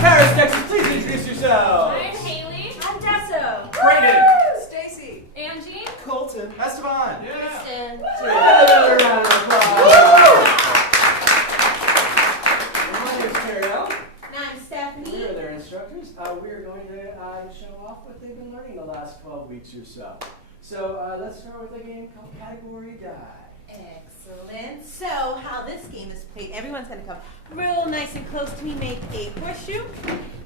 Paris, Texas, please introduce yourself. I'm Haley. I'm Desso. Brayden. Stacy. Angie. Colton. Esteban. Kristen. Another round of applause. My name is Carol. And I'm Stephanie. We are their instructors. We are going to show off what they've been learning the last 12 weeks or so. So let's start with a game called Category Die. Excellent. So how this game is played, everyone's going to come real nice and close to me, make a horseshoe.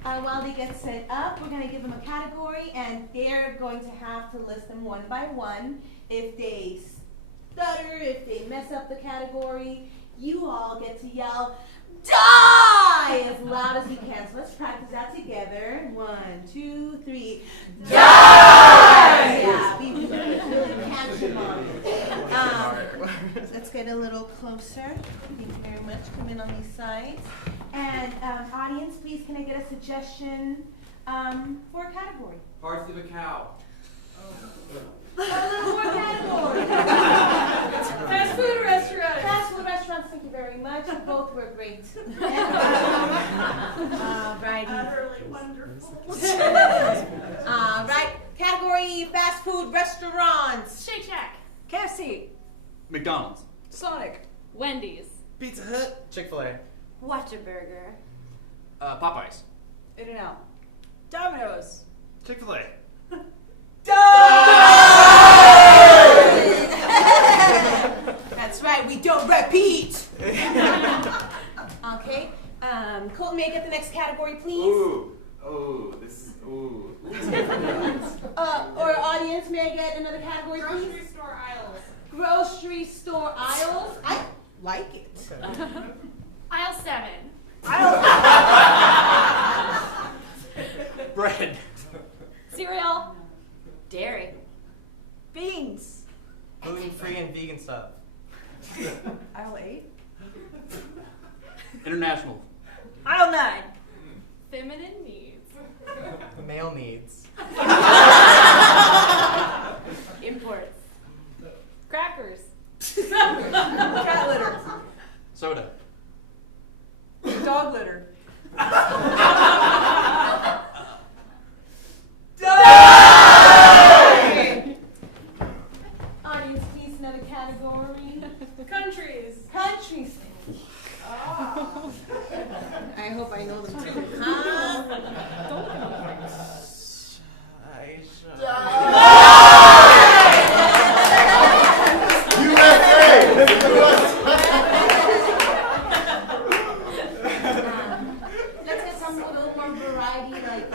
While they get set up, we're going to give them a category, and they're going to have to list them one by one. If they stutter, if they mess up the category, you all get to yell, "Die!" as loud as you can. So let's practice that together. 1, 2, 3. Die! Yeah, we really catch them on. Let's get a little closer. Thank you very much. Come in on these sides. And audience, please, can I get a suggestion for a category? Parts of a cow. A little more category. Fast food restaurant. Fast food restaurants, thank you very much. Both were great. Righty. Utterly wonderful. Right. Category fast food restaurants. Shake Shack. KFC. McDonald's. Sonic. Wendy's. Pizza Hut. Chick-fil-A. Whataburger. Popeyes. In-N-Out. Domino's. Chick-fil-A. That's right, we don't repeat. Okay. Colton, may I get the next category, please? Ooh. Or audience, may I get another category, please? Grocery store aisles. Grocery store aisles. I like it. Aisle 7. Bread. Cereal. Dairy. Beans. Gluten-free and vegan stuff. Aisle 8. International. Aisle 9. Feminine needs. Male needs. Imports. Crackers. Cat litter. Soda. Dog litter. Audience, please, another category. Countries. Countries. I hope I know them too. Let's get some with a little more variety, like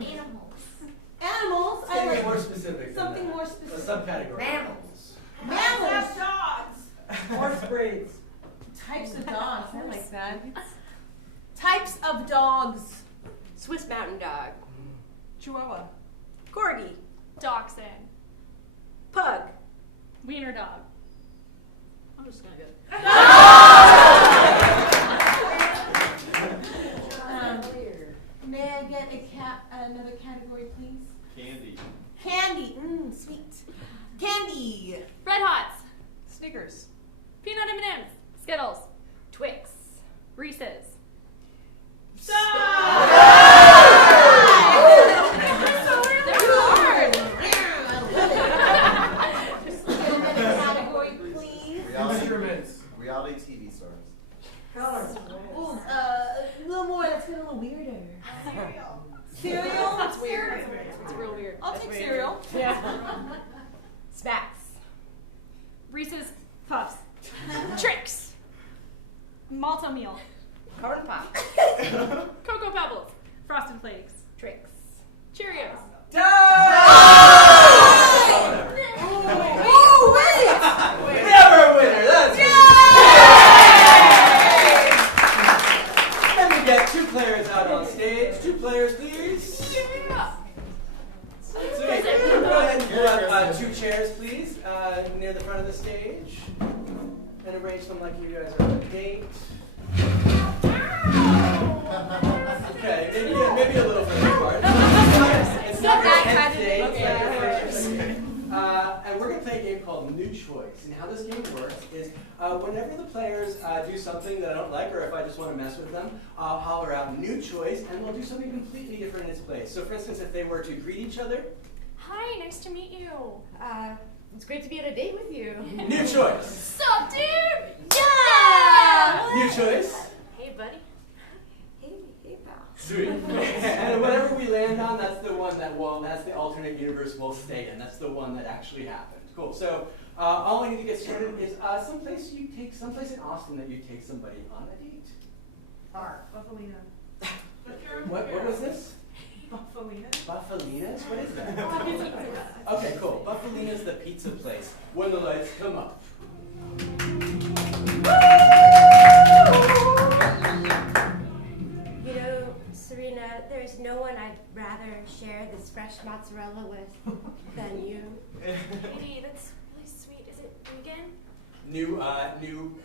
animals. Animals? I Something like more specific. something more A specific. subcategory. Mammals. Dogs. Horse breeds. Types of dogs. I like that. Types of dogs. Swiss Mountain Dog. Chihuahua. Corgi. Dachshund. Pug. Wiener Dog. I'm just gonna go. May I get another category, please? Candy. Candy. Sweet. Candy. Red Hots. Snickers. Peanut M&Ms. Skittles. Twix. Reese's. Category, please. Reality TV stars. Ooh, a little more. Let's get a little weirder. Cereal. That's weird. It's real weird. I'll take cereal. Yeah. Smacks. Reese's Puffs. Tricks. Malto Meal. Corn Pop. Cocoa Pebbles. Frosted Flakes. Tricks. Cheerios. Ooh, wait! Never a winner. That's Let me get 2 players out on stage. 2 players, please. Yeah. So go ahead and pull up 2 chairs, please, near the front of the stage, and arrange them like you guys are on a date. Okay, maybe a little further apart. It's not that an kind of date. okay. And and we're going to play a game called New Choice. And how this game works is whenever the players do something that I don't like, or if I just want to mess with them, I'll holler out New Choice, and we'll do something completely different in its place. So for instance, if they were to greet each other, Hi, nice to meet you. It's great to be on a date with you. New Choice. Sup, dude? Yeah! New Choice. Hey, buddy. Hey, pal. Sweet. And whatever we land on, that's the one that's the alternate universe we'll stay in. That's the one that actually happened. Cool. So all I need to get started is someplace in Austin that you take somebody on a date. Buffalina. What was this? Buffalina. Buffalina's? What is that? Okay, cool. Buffalina's the pizza place. When the lights come up. You know, Serena, there's no one I'd rather share this fresh mozzarella with than you. Katie, that's really sweet. Is it vegan? New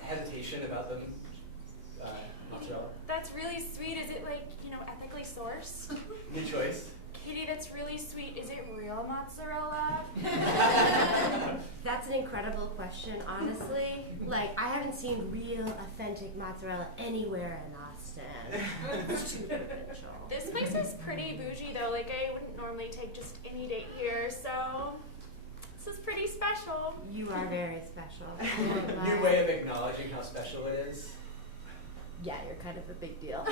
hesitation about the mozzarella. That's really sweet. Is it ethically sourced? New choice. Katie, that's really sweet. Is it real mozzarella? That's an incredible question, honestly. Like, I haven't seen real, authentic mozzarella anywhere in Austin. It's too provincial. This place is pretty bougie, though. Like, I wouldn't normally take just any date here, so this is pretty special. You are very special. New way of acknowledging how special it is. Yeah, you're kind of a big deal.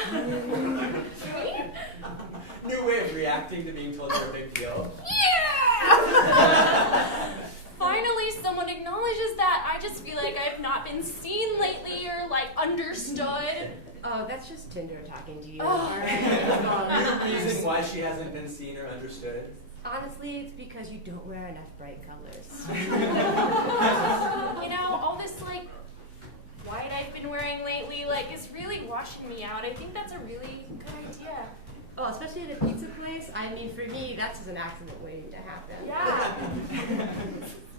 Sweet? New way of reacting to being told you're a big deal. Yeah! Finally, someone acknowledges that. I just feel like I've not been seen lately or, understood. Oh, that's just Tinder talking to you. Oh. All right. New reason why she hasn't been seen or understood. Honestly, it's because you don't wear enough bright colors. All this, white I've been wearing lately, is really washing me out. I think that's a really good idea. Oh, especially at a pizza place. I mean, for me, that's just an accident waiting to happen. Yeah.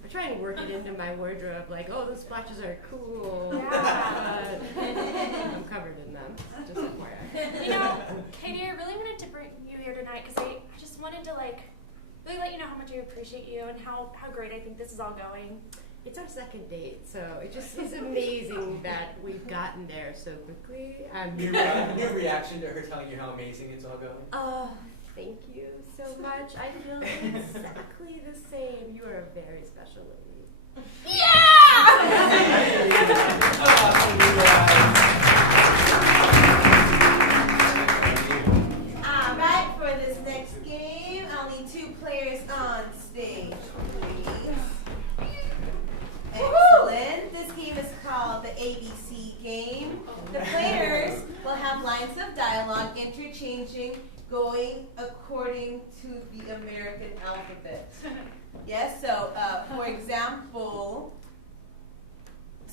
I try and work it into my wardrobe, those splotches are cool. Yeah. But I'm covered in them. Just FYI. Katie, I really wanted to bring you here tonight because I just wanted to, really let you know how much I appreciate you and how great I think this is all going. It's our second date, so it just is amazing that we've gotten there so quickly. New reaction to her telling you how amazing it's all going. Oh, thank you so much. I feel exactly the same. You are a very special lady. All right, for this next game, I'll need 2 players on stage, please. Excellent. This game is called the ABC game. The players will have lines of dialogue interchanging, going according to the American alphabet. Yes, so for example,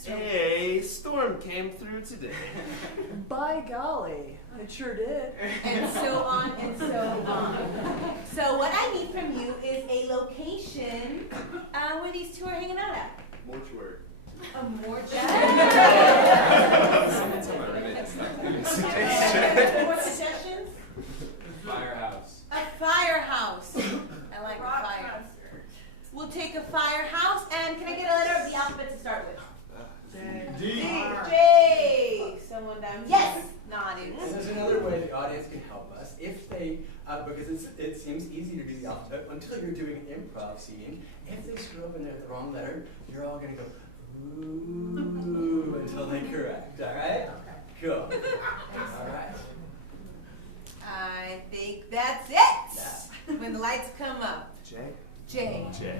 A storm came through today. By golly, it sure did. and so on and so on. So what I need from you is a location where these 2 are hanging out at. Mortuary. A mortuary. More suggestions? Firehouse. A firehouse. I like a fire. We'll take a firehouse, and can I get a letter of the alphabet to start with? D. J. Someone down. Yes. Nodding. And there's another way the audience can help us. If they, because it seems easy to do the alphabet until you're doing an improv scene. If they screw up and they're the wrong letter, you're all going to go, ooh, until they correct. All right? Okay. Cool. All right. I think that's it. When the lights come up. J. J. J.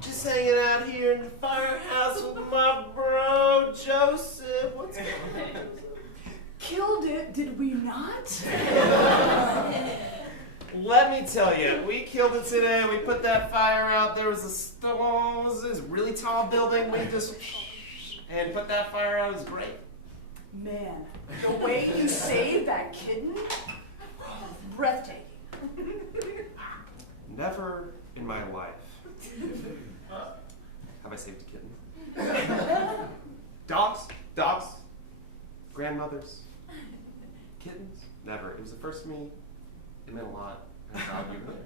Just hanging out here in the firehouse with my bro Joseph. What's going on? Killed it, did we not? Let me tell you, we killed it today. We put that fire out. There was a storm. It was this really tall building. We just and put that fire out. It was great. Man, the way you saved that kitten, breathtaking. Never in my life have I saved a kitten. Dogs, grandmothers, kittens, never. to me, it meant a lot. I'm proud you were there.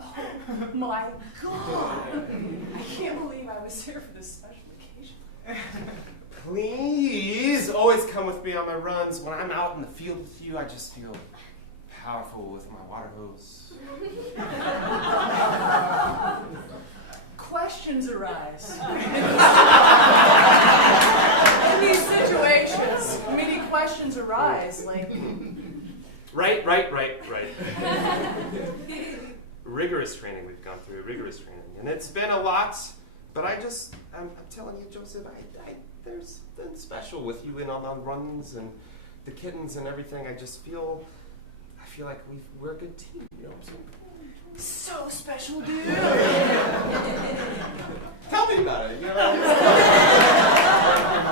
Oh my God! I can't believe I was here for this special occasion. Please always come with me on my runs. When I'm out in the field with you, I just feel powerful with my water hose. Questions arise. In these situations, many questions arise, like, Right. Rigorous training we've gone through, rigorous training. And it's been a lot, but I'm telling you, Joseph, there's something special with you in on the runs and the kittens and everything. I feel like we're a good team, you know what I'm saying? so special, dude. Tell me about it, you know?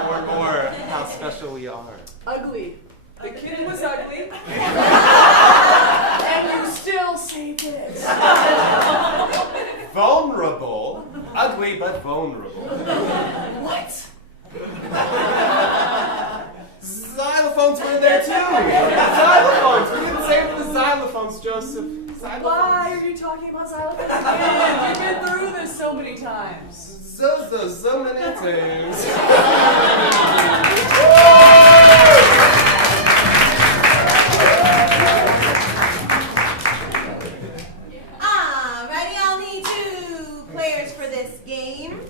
More and more how special we are. Ugly. The kitten was ugly. And you still saved it. Vulnerable. Ugly, but vulnerable. What? Xylophones were in there too. Xylophones. We didn't save the xylophones, Joseph. Xylophones. Why are you talking about xylophones again? We've been through this so many times. So many times. Alrighty, I'll need 2 players for this game.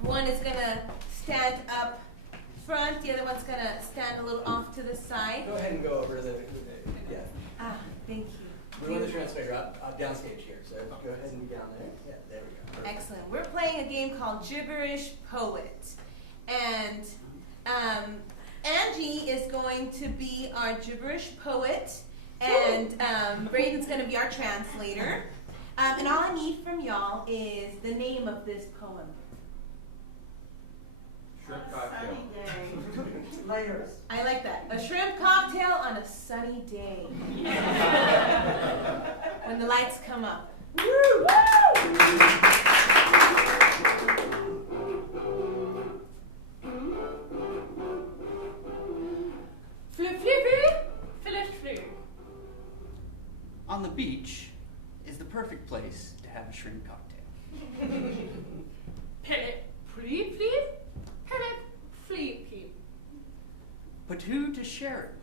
One is gonna stand up front, the other one's gonna stand a little off to the side. Go ahead and go over the, yeah. Ah, thank you. We want the translator up downstage here, so go ahead and be down there. Yeah, there we go. Perfect. Excellent. We're playing a game called Gibberish Poet. And Angie is going to be our gibberish poet, and Braden's going to be our translator. And all I need from y'all is the name of this poem. Shrimp cocktail. Layers. I like that. A shrimp cocktail on a sunny day. When the lights come up. Woo! On the beach is the perfect place to have a shrimp cocktail. But who to share it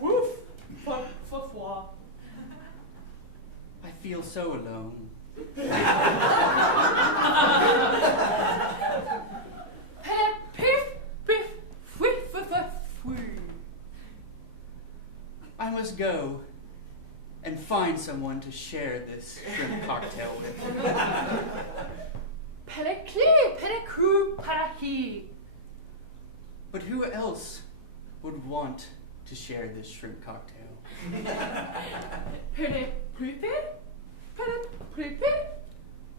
with? I feel so alone. I must go and find someone to share this shrimp cocktail with. But who else would want to share this shrimp cocktail?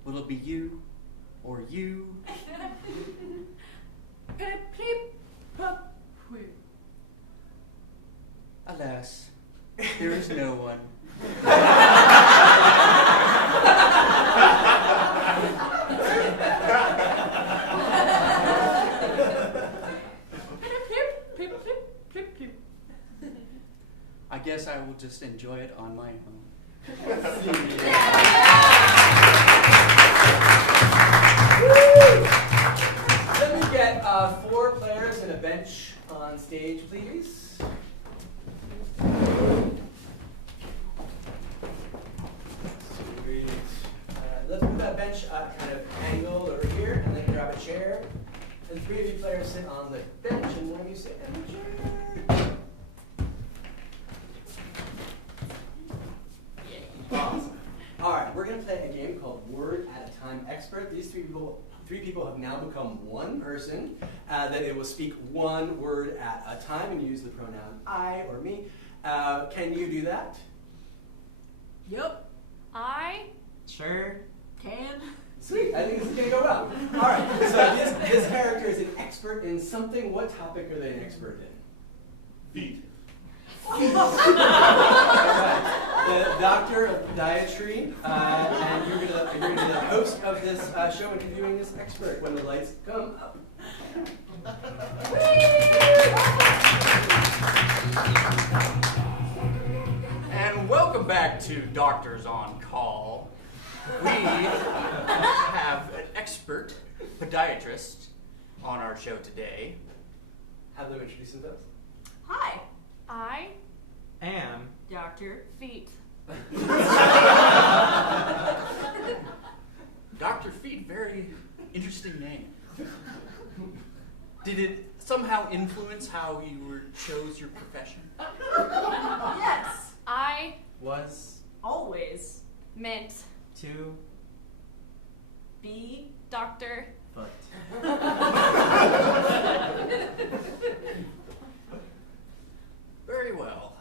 Will it be you or you? Alas, there is no one. I guess I will just enjoy it on my own. Let me get 4 players and a bench on stage, please. Sweet. Let's move that bench kind of angled over here, and then grab a chair. And 3 of you players sit on the bench, and 1 of you sit in the chair. Awesome. All right, we're going to play a game called Word at a Time Expert. These 3 people have now become one person that it will speak 1 word at a time and use the pronoun I or me. Can you do that? Yep. I Sure. Can. Sweet, I think this is going to go well. All right, so this character is an expert in something. What topic are they an expert in? Feet. The doctor of podiatry, and you're gonna be the host of this show, interviewing this expert when the lights come up. And welcome back to Doctors on Call. We have an expert podiatrist on our show today. Have them introduce themselves. Hi, I Am Dr. Feet. Dr. Feet, very interesting name. Did it somehow influence how you chose your profession? Yes, I was always meant to be Dr. foot. Very well.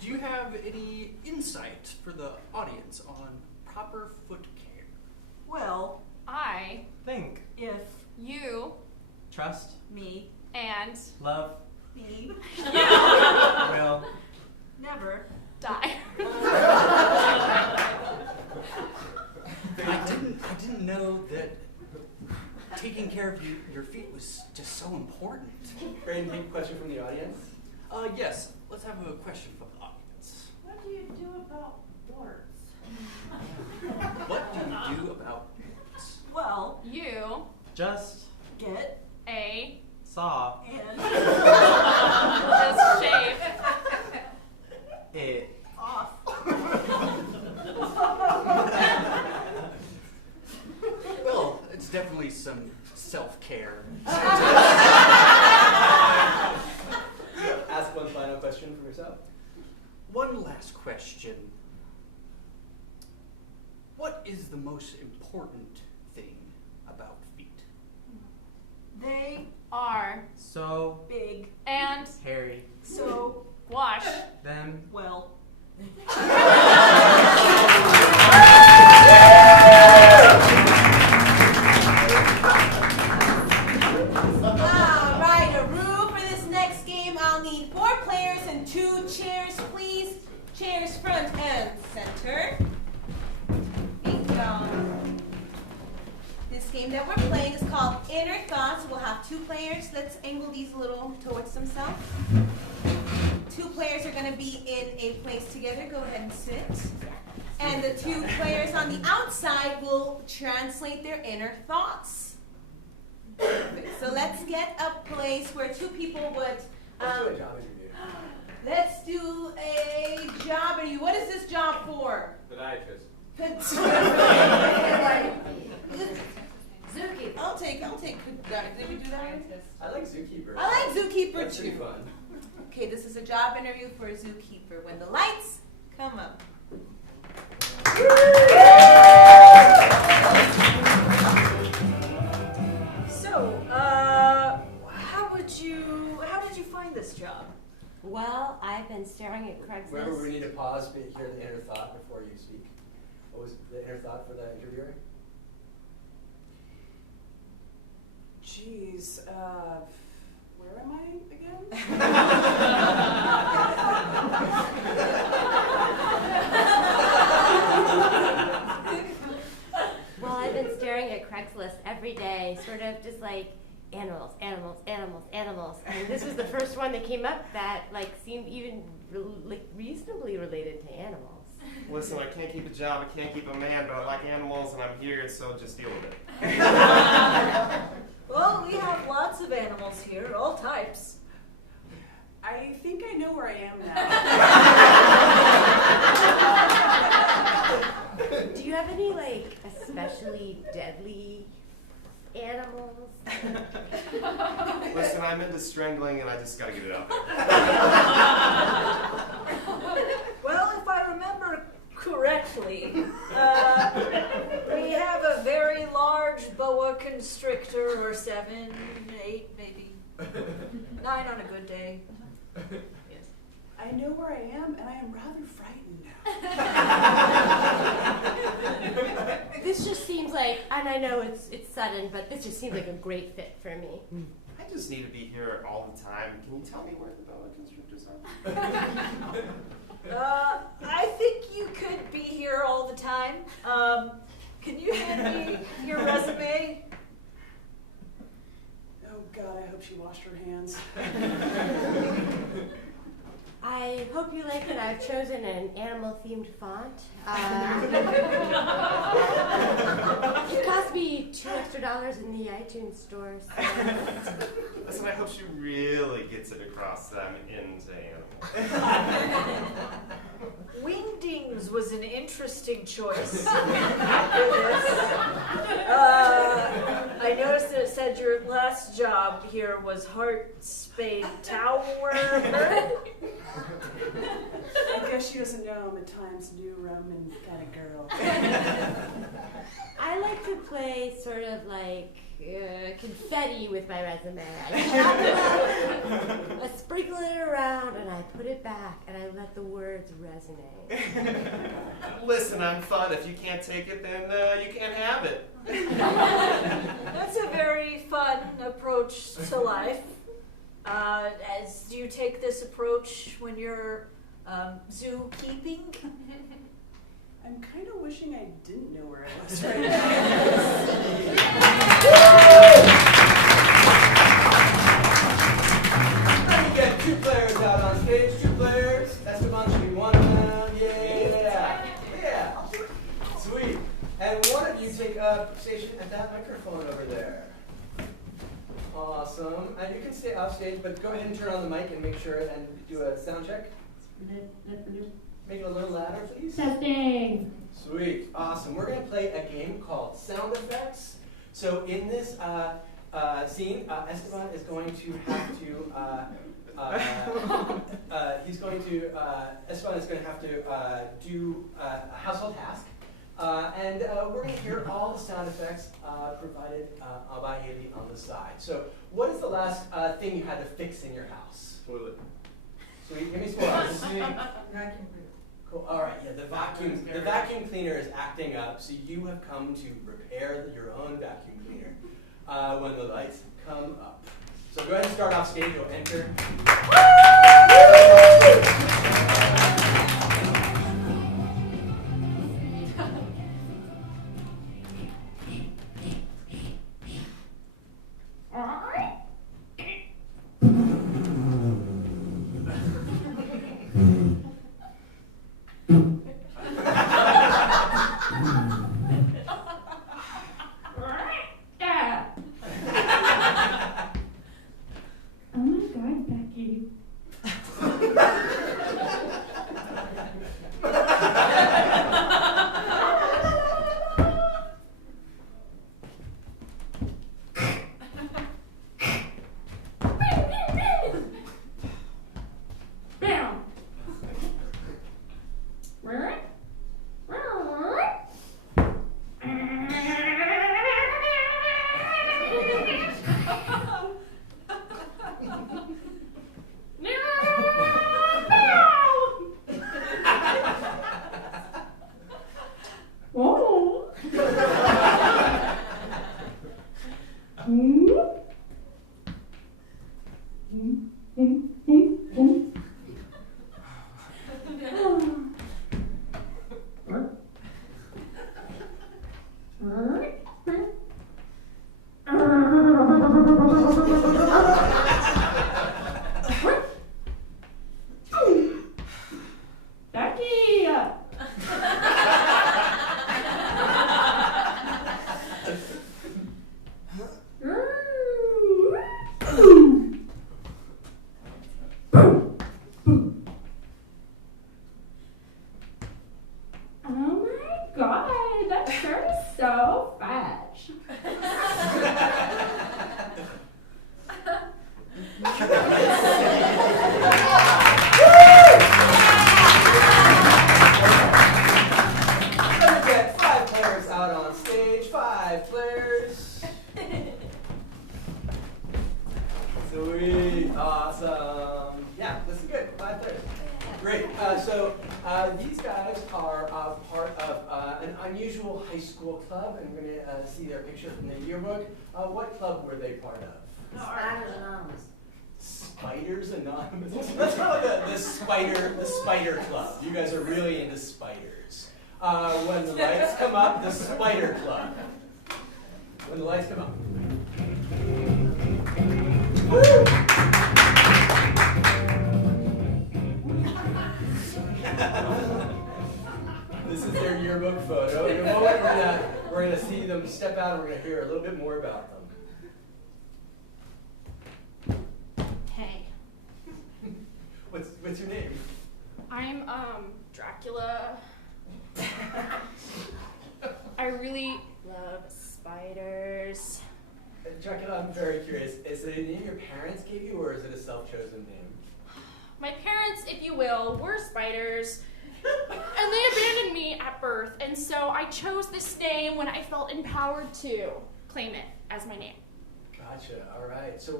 Do you have any insight for the audience on proper foot care? well, I Think. if you Trust. me, and Love. me, Will. never. die. I didn't know that taking care of your feet was just so important. Any question from the audience? Yes, let's have a question from the audience. What do you do about warts? What do you do about warts? Well, You Just get a saw and just shave it. off. Well, it's definitely some self-care. Ask one final question from yourself. One last question. What is the most important thing about feet? They are So big, and hairy. so wash Them. well. Alright, Aru, for this next game, I'll need 4 players and 2 chairs, please. Chairs front and center. Thank y'all. This game that we're playing is called Inner Thoughts. We'll have 2 players. Let's angle these a little towards themselves. 2 players are going to be in a place together. Go ahead and sit. And the 2 players on the outside will translate their inner thoughts. Perfect. So let's get a place where 2 people would. Let's do a job interview. Let's do a job interview. What is this job for? Podiatrist. Zookeeper. I'll take. Did we do that? I like zookeeper. I like zookeeper That's pretty too. fun. Okay, this is a job interview for a zookeeper. When the lights come up. So, how did you find this job? Well, I've been staring at Remember, we Craigslist. need to pause to hear the inner thought before you speak. What was the inner thought for the interviewer? Jeez, where am I again? Well, I've been staring at Craigslist every day, sort of just like animals, animals, animals, animals. And this was the first one that came up that like seemed even reasonably related to animals. Listen, I can't keep a job, I can't keep a man, but I like animals and I'm here, so just deal with it. Well, we have lots of animals here, all types. I think I know where I am now. Do you have any like especially deadly animals? Listen, I'm into strangling and I just gotta get it out there. Well, if I remember correctly, we have a very large boa constrictor, or 7, 8, maybe 9 on a good day. Yes. I know where I am, and I am rather frightened now. This just seems like, and I know it's sudden, but this just seems like a great fit for me. I just need to be here all the time. Can you tell me where the boa constrictors are? I think you could be here all the time. Can you hand me your resume? Oh God, I hope she washed her hands. I hope you like that I've chosen an animal-themed font. It cost me $2 extra in the iTunes store. So. Listen, I hope she really gets it across that I'm into animals. Wingdings was an interesting choice for this. I noticed that it said your last job here was Heart Spade Tower. I guess she doesn't know I'm a Times New Roman kind of girl. I like to play sort of like confetti with my resume. I chop it up, I sprinkle it around, and I put it back, and I let the words resonate. Listen, I'm fun. If you can't take it, then you can't have it. That's a very fun approach to life. Do you take this approach when you're zookeeping? I'm kind of wishing I didn't know where I was right now. Let me get 2 players out on stage. 2 players. Esteban should be one of them. Yeah. Yeah. Sweet. And one of you take up station at that microphone over there. Awesome. And you can stay off stage, but go ahead and turn on the mic and make sure and do a sound check. Make it a little louder, please. Testing. Sweet. Awesome. We're going to play a game called Sound Effects. So in this scene, Esteban is going to have to Esteban is going to have to do a household task. And we're going to hear all the sound effects provided by Haley on the side. So what is the last thing you had to fix in your house? Toilet. Sweet. Give me spoilers. Cool. All right. Yeah. The vacuum cleaner is acting up, so you have come to repair your own vacuum cleaner when the lights come up. So go ahead and start off stage. You'll enter. Oh my God, Becky. Bam. Oh. Becky. Oh my God, that shirt is so fresh. Let me get 5 players out on stage. 5 players. Sweet. Awesome. Yeah, this is good. 5 players. Great. These guys are part of an unusual high school club, and we're going to see their picture from the yearbook. What club were they part of? Spiders Anonymous. Spiders Anonymous. Let's call it the Spider Club. You guys are really into spiders. When the lights come up, the Spider Club. When the lights come up. Woo! This is their yearbook photo. In a moment, we're gonna see them step out and we're gonna hear a little bit more about them. Hey, What's your name? I'm Dracula. I really love spiders. Dracula, I'm very curious. Is it a name your parents gave you, or is it a self-chosen name? My parents, if you will, were spiders. And they abandoned me at birth, and so I chose this name when I felt empowered to claim it as my name. Gotcha. All right. So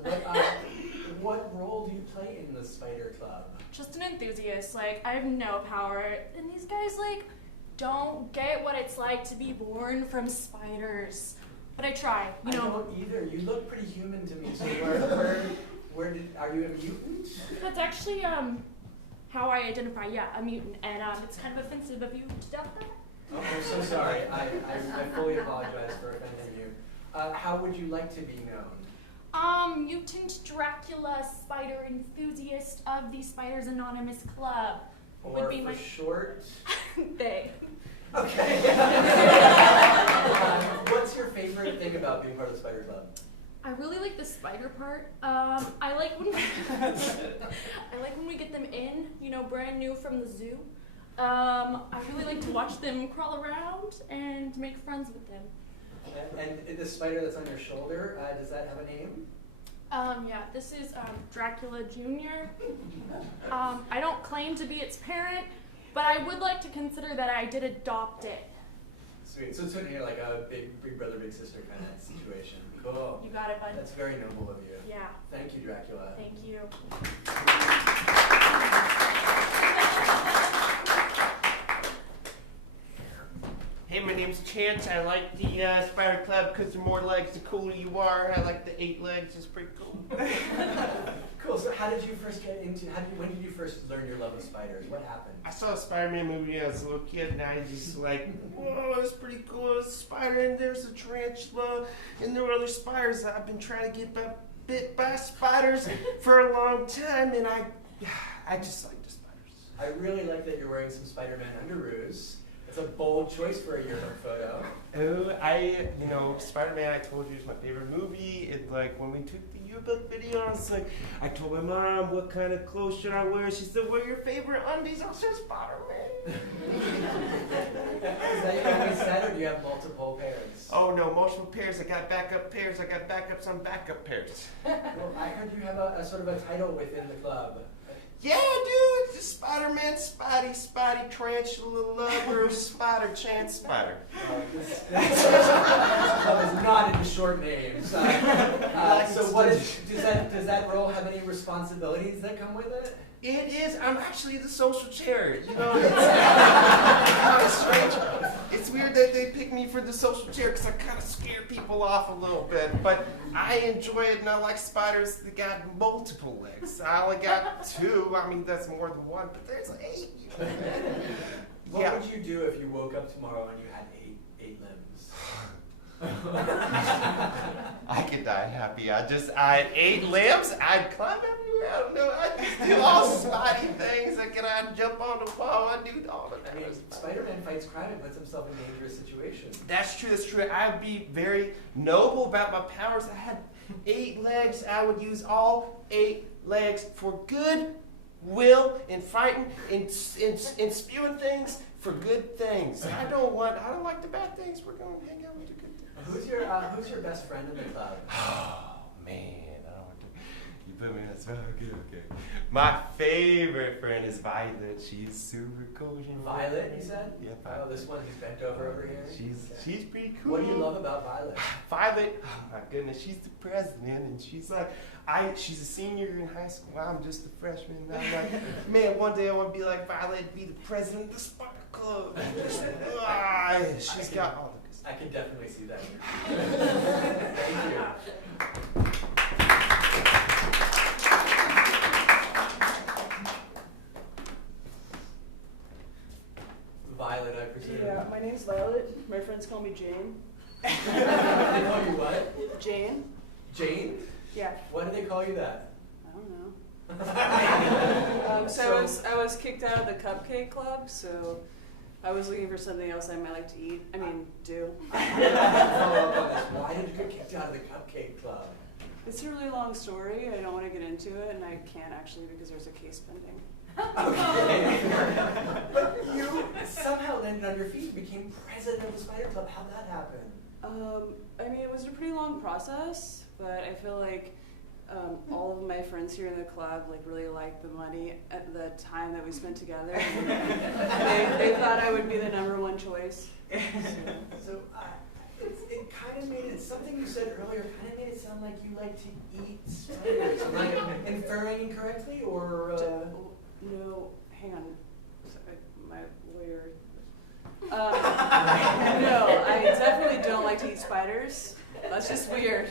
what role do you play in the Spider Club? Just an enthusiast. Like, I have no power, and these guys don't get what it's like to be born from spiders. But I try. I don't either. You look pretty human to me. So are you a mutant? That's actually how I identify. Yeah, a mutant, and it's kind of offensive of you to doubt that. Oh, I'm so sorry. I fully apologize for offending you. How would you like to be known? Mutant Dracula, spider enthusiast of the Spiders Anonymous Club. Or would be for my short? they. Okay. What's your favorite thing about being part of the Spider Club? I really like the spider part. I like when we get them in, brand new from the zoo. I really like to watch them crawl around and make friends with them. And the spider that's on your shoulder, does that have a name? Yeah, this is Dracula Jr. I don't claim to be its parent, but I would like to consider that I did adopt it. Sweet. So it's sort of like a big brother, big sister kind of situation. Cool. You got it, bud. That's very noble of you. Yeah. Thank you, Dracula. Thank you. Hey, my name's Chance. I like the Spider Club because the more legs, the cooler you are. I like the 8 legs. It's pretty cool. Cool. So how did you first get into, when did you first learn your love of spiders? What happened? I saw a Spider-Man movie when I was a little kid, and I just like, whoa, it's pretty cool. There's a spider, and there's a tarantula, and there were other spiders. I've been trying to get bit by spiders for a long time, and I just like the spiders. I really like that you're wearing some Spider-Man underoos. It's a bold choice for a yearbook photo. Oh, Spider-Man, I told you, is my favorite movie. And when we took the yearbook video, I told my mom, what kind of clothes should I wear? She said, what are your favorite undies? I said, Spider-Man. Is that your only set, or do you have multiple pairs? Oh no, multiple pairs. I got backup pairs. I got backups on backup pairs. Well, I heard you have a sort of a title within the club. Yeah, dude, it's Spider-Man, Spidey, Tarantula, Lover, Spider, Chance, Spider. This club is not into short names. So does that role have any responsibilities that come with it? It is. I'm actually the social chair. It's kind of strange. It's weird that they pick me for the social chair because I kind of scare people off a little bit. But I enjoy it, and I like spiders that got multiple legs. I only got 2. I mean, that's more than 1, but there's 8. What would you do if you woke up tomorrow and you had 8 limbs? I could die happy. I had 8 limbs. I'd climb everywhere. I don't know. I'd just do all spidey things. I'd jump on the wall. I'd do all of that. I mean, Spider-Man fights crime and puts himself in dangerous situations. That's true. I would be very noble about my powers. I had 8 legs. I would use all 8 legs for good will and fighting and spewing things for good things. I don't like the bad things. We're going to hang out with the good things. Who's your best friend in the club? Oh man, I don't want to. You put me in that spot. Okay. My favorite friend is Violet. She's super cool. Violet, you said? Yeah, Violet. Oh, this one who's bent over here. She's pretty cool. What do you love about Violet? Violet, oh my goodness, she's the president, and she's she's a senior in high school. I'm just a freshman. And I'm like, man, one day I want to be like Violet, be the president of the Spider Club. She's got all the good stuff. I can definitely see that. Thank you. Violet, I presume. Yeah. call me Jane. They call you what? Jane? Jane? Yeah. Why do they call you that? I don't know. I was kicked out of the cupcake club, so I was looking for something else I might like to eat. Do. I have to follow up on this. Why did you get kicked out of the cupcake club? It's a really long story. I don't want to get into it, and I can't actually because there's a case pending. Okay. But you somehow landed on your feet and became president of the Spider Club. How'd that happen? It was a pretty long process, but I feel like all of my friends here in the club really liked the money at the time that we spent together. they thought I would be the #1 choice. So it kind of made it, something you said earlier kind of made it sound like you like to eat spiders. Am I inferring incorrectly, or? No, hang on. Sorry, my lawyer. No, I definitely don't like to eat spiders. That's just weird.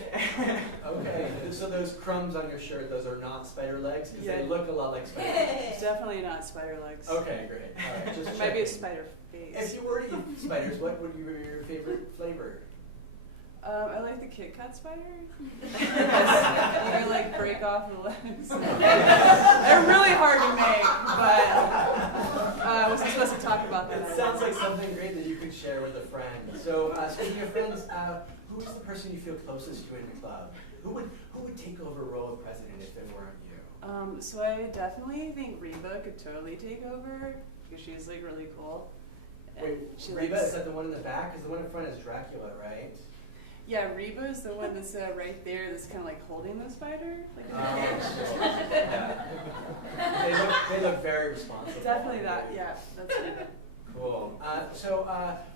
Okay, so those crumbs on your shirt, those are not spider legs? Because they look a lot like spider legs. Definitely not spider legs. Okay, great. All right, just Maybe a checking. spider face. If you were to eat spiders, what would be your favorite flavor? I like the Kit Kat spider. You can break off the legs. They're really hard to make, but I wasn't supposed to talk about that. It sounds like something great that you could share with a friend. So speaking of friends, who is the person you feel closest to in the club? Who would take over role of president if it weren't you? So I definitely think Reba could totally take over because she's really cool. And Wait, she Reba, is that the one in the back? Because the one in front is Dracula, right? Yeah, Reba is the one that's right there that's kind of holding the spider. Yeah. They look very responsible. Definitely that, yeah, that's Reba. Cool.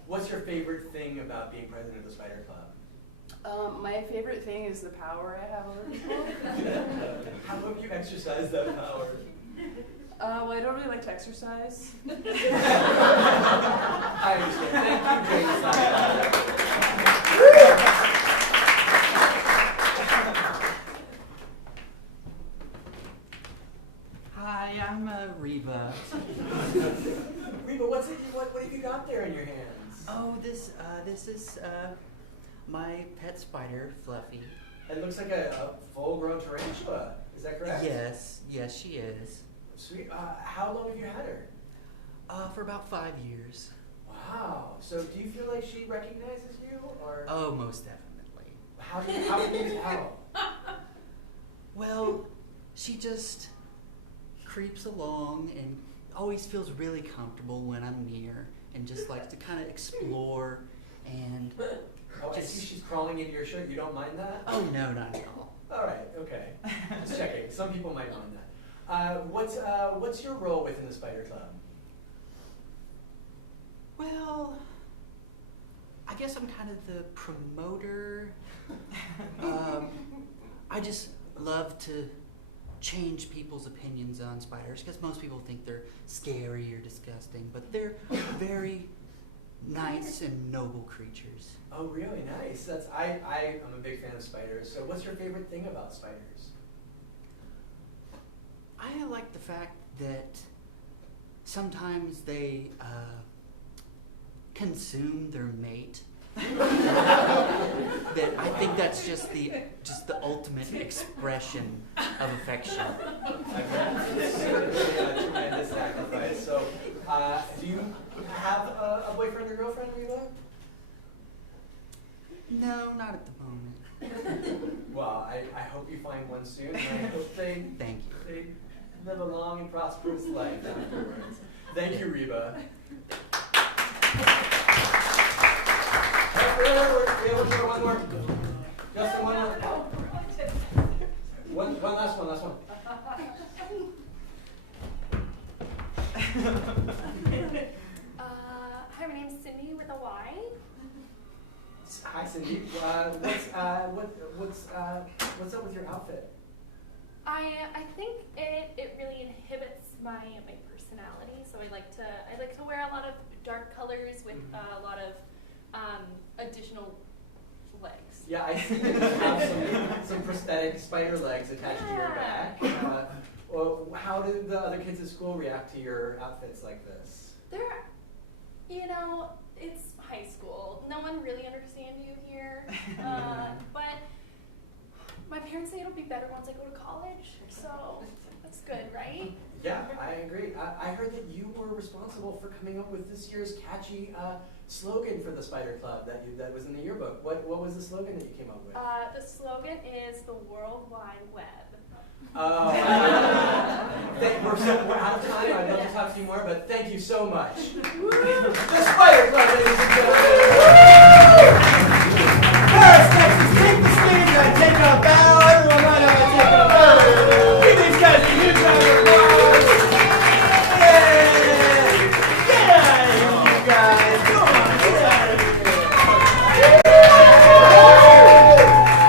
What's your favorite thing about being president of the Spider Club? My favorite thing is the power I have over people. How have you exercised that power? Well, I don't really like to exercise. I understand. Thank you, James. Hi, I'm Reba. Reba, what have you got there in your hands? Oh, this is my pet spider, Fluffy. It looks like a full-grown tarantula. Is that correct? Yes, she is. Sweet. How long have you had her? For about 5 years. Wow. So do you feel like she recognizes you, or? Oh, most definitely. How can you tell? Well, she just creeps along and always feels really comfortable when I'm near, and just likes to kind of explore and. Oh, I see she's crawling into your shirt. You don't mind that? Oh no, not at all. All right. Okay. Just checking. Some people might mind that. What's your role within the Spider Club? Well, I guess I'm kind of the promoter. I just love to change people's opinions on spiders, because most people think they're scary or disgusting, but they're very nice and noble creatures. Oh, really nice. I'm a big fan of spiders. So what's your favorite thing about spiders? I like the fact that sometimes they consume their mate. That I think that's just the ultimate expression of affection. It's certainly a tremendous sacrifice. So, do you have a boyfriend or girlfriend, Reba? No, not at the moment. Well, I hope you find one soon, and I hope they live a long and prosperous life afterwards. Thank you, Reba. Wait, one more. Justin, one more. One last one. Hi, my name's Cindy with a Y. Hi, Cindy. What's up with your outfit? I think it really inhibits my personality. So I like to wear a lot of dark colors with a lot of additional legs. Yeah, I see that you have some prosthetic spider legs attached to your back. Well, how do the other kids at school react to your outfits like this? They're, it's high school. No one really understands you here. But my parents say it'll be better once I go to college, so that's good, right? Yeah, I agree. I heard that you were responsible for coming up with this year's catchy slogan for the Spider Club that was in the yearbook. What was the slogan that you came up with? The slogan is the World Wide Web. We're out of time. I'd love to talk to you more, but thank you so much. The Spider Club, ladies and gentlemen.